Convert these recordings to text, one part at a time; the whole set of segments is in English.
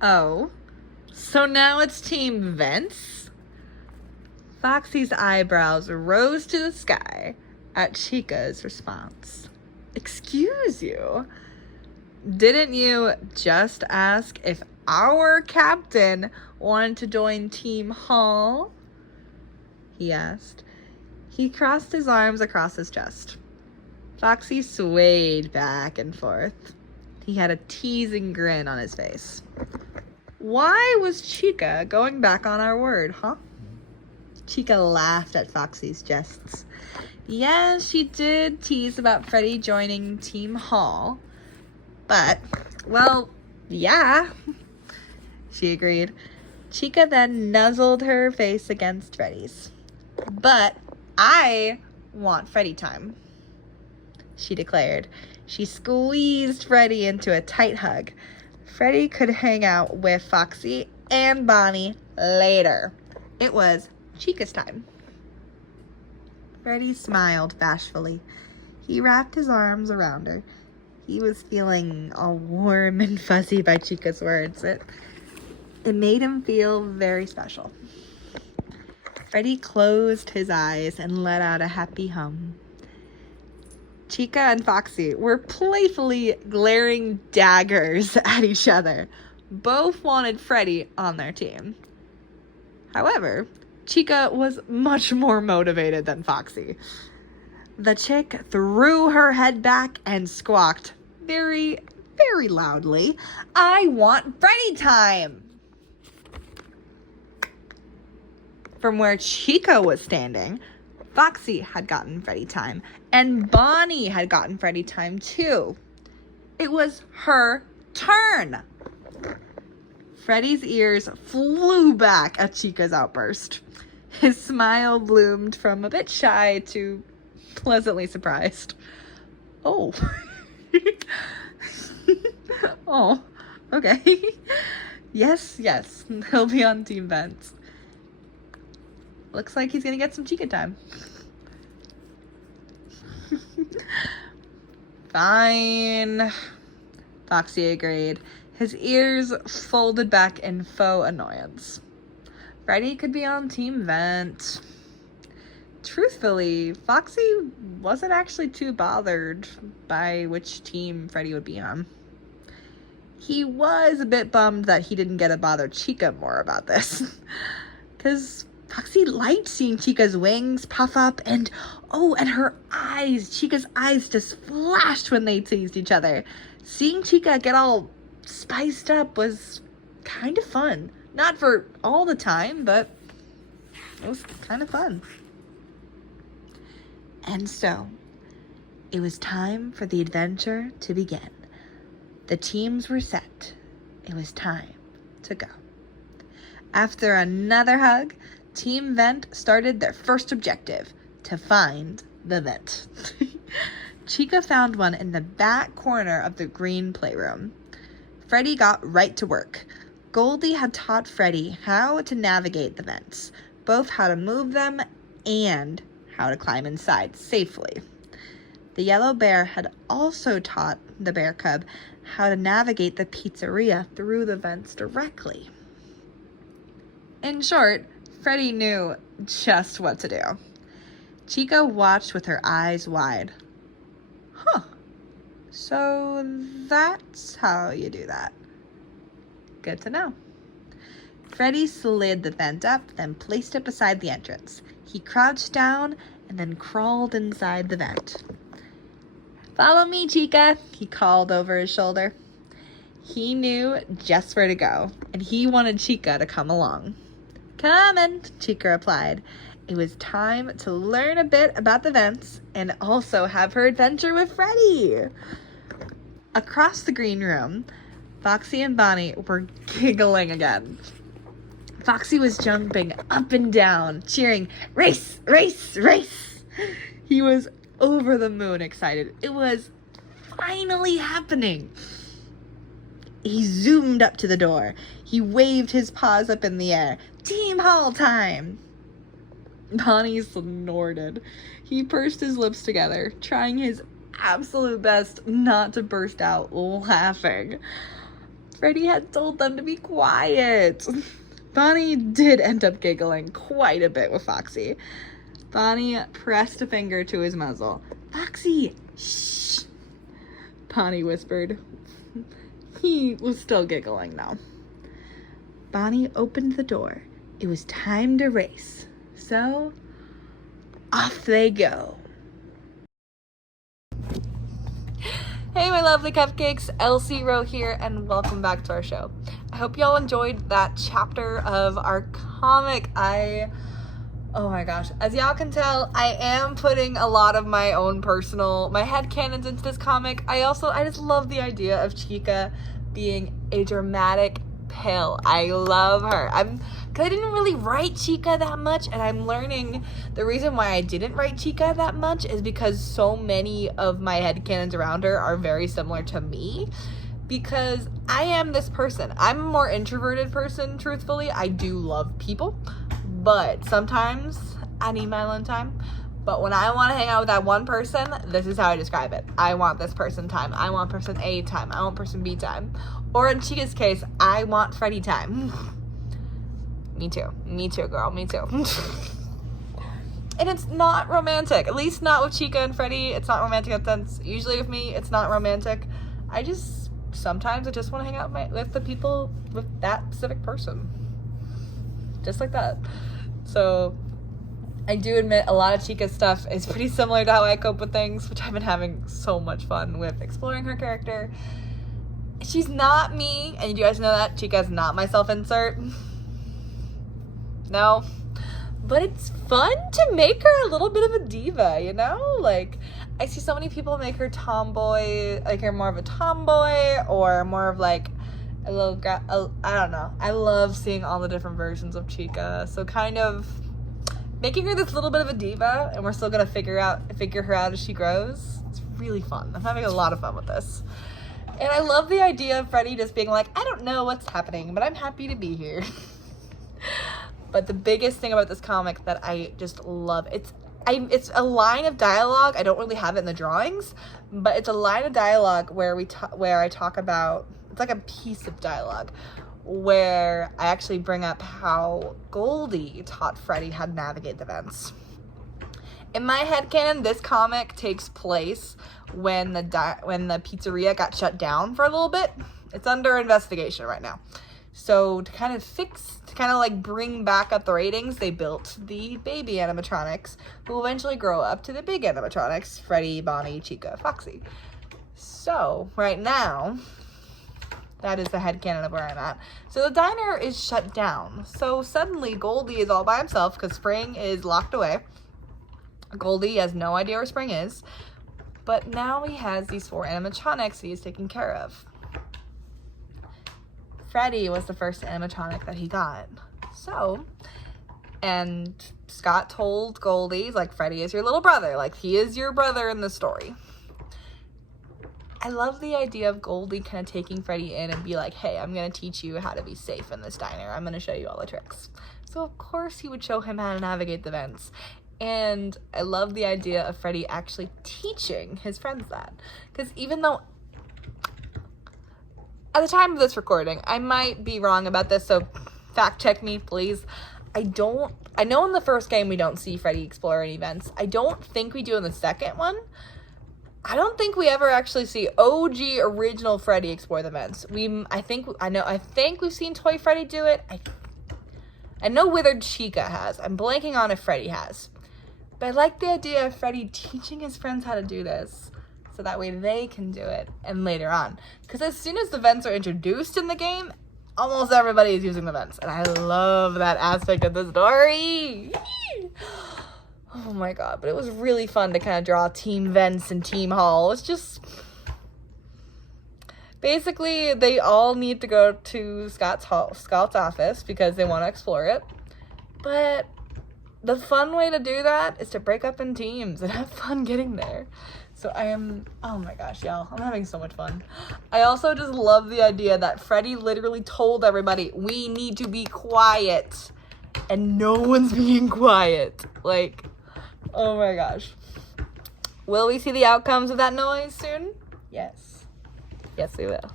Oh, so now it's Team Vince? Foxy's eyebrows rose to the sky at Chica's response. Excuse you? Didn't you just ask if our captain wanted to join Team Hall? He asked. He crossed his arms across his chest. Foxy swayed back and forth. He had a teasing grin on his face. Why was Chica going back on our word, huh? Chica laughed at Foxy's jests. Yes, she did tease about Freddy joining Team Hall. But, well, yeah, she agreed. Chica then nuzzled her face against Freddy's. But I want Freddy time, she declared. She squeezed Freddy into a tight hug. Freddy could hang out with Foxy and Bonnie later. It was Chica's time. Freddy smiled bashfully. He wrapped his arms around her. He was feeling all warm and fuzzy by Chica's words. It made him feel very special. Freddy closed his eyes and let out a happy hum. Chica and Foxy were playfully glaring daggers at each other. Both wanted Freddy on their team. However, Chica was much more motivated than Foxy. The chick threw her head back and squawked very, very loudly, "I want Freddy time!" From where Chica was standing, Foxy had gotten Freddy time, and Bonnie had gotten Freddy time too. It was her turn. Freddy's ears flew back at Chica's outburst. His smile bloomed from a bit shy to pleasantly surprised. Oh. Oh, okay. Yes, he'll be on Team Vents. Looks like he's gonna get some Chica time. Fine, Foxy agreed, his ears folded back in faux annoyance. Freddy could be on Team Vent. Truthfully, Foxy wasn't actually too bothered by which team Freddy would be on. He was a bit bummed that he didn't get to bother Chica more about this. Because Foxy liked seeing Chica's wings puff up and her eyes. Chica's eyes just flashed when they teased each other. Seeing Chica get all spiced up was kind of fun. Not for all the time, but it was kind of fun. And so, it was time for the adventure to begin. The teams were set. It was time to go. After another hug, Team Vent started their first objective, to find the vent. Chica found one in the back corner of the green playroom. Freddy got right to work. Goldie had taught Freddy how to navigate the vents, both how to move them and how to climb inside safely. The yellow bear had also taught the bear cub how to navigate the pizzeria through the vents directly. In short, Freddy knew just what to do. Chica watched with her eyes wide. Huh. So that's how you do that. Good to know. Freddy slid the vent up, then placed it beside the entrance. He crouched down and then crawled inside the vent. Follow me, Chica, he called over his shoulder. He knew just where to go, and he wanted Chica to come along. Coming, Chica replied. It was time to learn a bit about the vents and also have her adventure with Freddy. Across the green room, Foxy and Bonnie were giggling again. Foxy was jumping up and down, cheering, "Race, race, race!" He was over the moon excited. It was finally happening. He zoomed up to the door. He waved his paws up in the air. Team Hall time! Bonnie snorted. He pursed his lips together, trying his absolute best not to burst out laughing. Freddy had told them to be quiet. Bonnie did end up giggling quite a bit with Foxy. Bonnie pressed a finger to his muzzle. Foxy, shh, Bonnie whispered. He was still giggling now. Bonnie opened the door. It was time to race. So, off they go. Hey, my lovely cupcakes, Elsie Rowe here, and welcome back to our show. I hope y'all enjoyed that chapter of our comic. Oh my gosh, as y'all can tell, I am putting a lot of my own my headcanons into this comic. I just love the idea of Chica being a dramatic pill. I love her. Cause I didn't really write Chica that much, and I'm learning the reason why I didn't write Chica that much is because so many of my headcanons around her are very similar to me, because I am this person. I'm a more introverted person, truthfully. I do love people, but sometimes I need my alone time. But when I want to hang out with that one person, this is how I describe it. I want this person time. I want person A time. I want person B time. Or in Chica's case, I want Freddy time. Me too. Me too, girl. Me too. And it's not romantic. At least not with Chica and Freddy. It's not romantic in that sense. Usually with me, it's not romantic. Sometimes I just want to hang out with the people, with that specific person. Just like that. So, I do admit a lot of Chica's stuff is pretty similar to how I cope with things, which I've been having so much fun with exploring her character. She's not me, and you guys know that. Chica's not my self-insert. No. But it's fun to make her a little bit of a diva, you know? Like, I see so many people make her tomboy, like her more of a tomboy, or more of like a little, I don't know. I love seeing all the different versions of Chica. So kind of making her this little bit of a diva, and we're still gonna figure her out as she grows. It's really fun. I'm having a lot of fun with this. And I love the idea of Freddy just being like, I don't know what's happening, but I'm happy to be here. But the biggest thing about this comic that I just love, it's a line of dialogue. I don't really have it in the drawings, but it's a line of dialogue where I talk about, it's like a piece of dialogue where I actually bring up how Goldie taught Freddy how to navigate the vents. In my headcanon, this comic takes place when the pizzeria got shut down for a little bit. It's under investigation right now. So to kind of like bring back up the ratings, they built the baby animatronics, who will eventually grow up to the big animatronics, Freddy, Bonnie, Chica, Foxy. So right now, that is the headcanon of where I'm at. So the diner is shut down. So suddenly Goldie is all by himself because Spring is locked away. Goldie has no idea where Spring is. But now he has these 4 animatronics he is taking care of. Freddy was the first animatronic that he got. So, and Scott told Goldie, like, Freddy is your little brother. Like, he is your brother in the story. I love the idea of Goldie kind of taking Freddy in and be like, hey, I'm going to teach you how to be safe in this diner. I'm going to show you all the tricks. So, of course, he would show him how to navigate the vents. And I love the idea of Freddy actually teaching his friends that. Because even though, at the time of this recording, I might be wrong about this, so fact check me, please. I know in the first game we don't see Freddy explore any vents. I don't think we do in the second one. I don't think we ever actually see OG original Freddy explore the vents. I think we've seen Toy Freddy do it. I know Withered Chica has. I'm blanking on if Freddy has. But I like the idea of Freddy teaching his friends how to do this, so that way they can do it, and later on. Because as soon as the vents are introduced in the game, almost everybody is using the vents. And I love that aspect of the story. Oh my god, but it was really fun to kind of draw Team Vents and Team Hall. It's just, basically, they all need to go to Scott's office because they want to explore it. But the fun way to do that is to break up in teams and have fun getting there. So oh my gosh, y'all, I'm having so much fun. I also just love the idea that Freddy literally told everybody, we need to be quiet. And no one's being quiet. Like, oh my gosh. Will we see the outcomes of that noise soon? Yes. Yes, we will.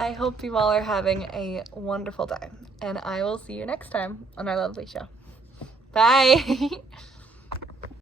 I hope you all are having a wonderful time, and I will see you next time on our lovely show. Bye!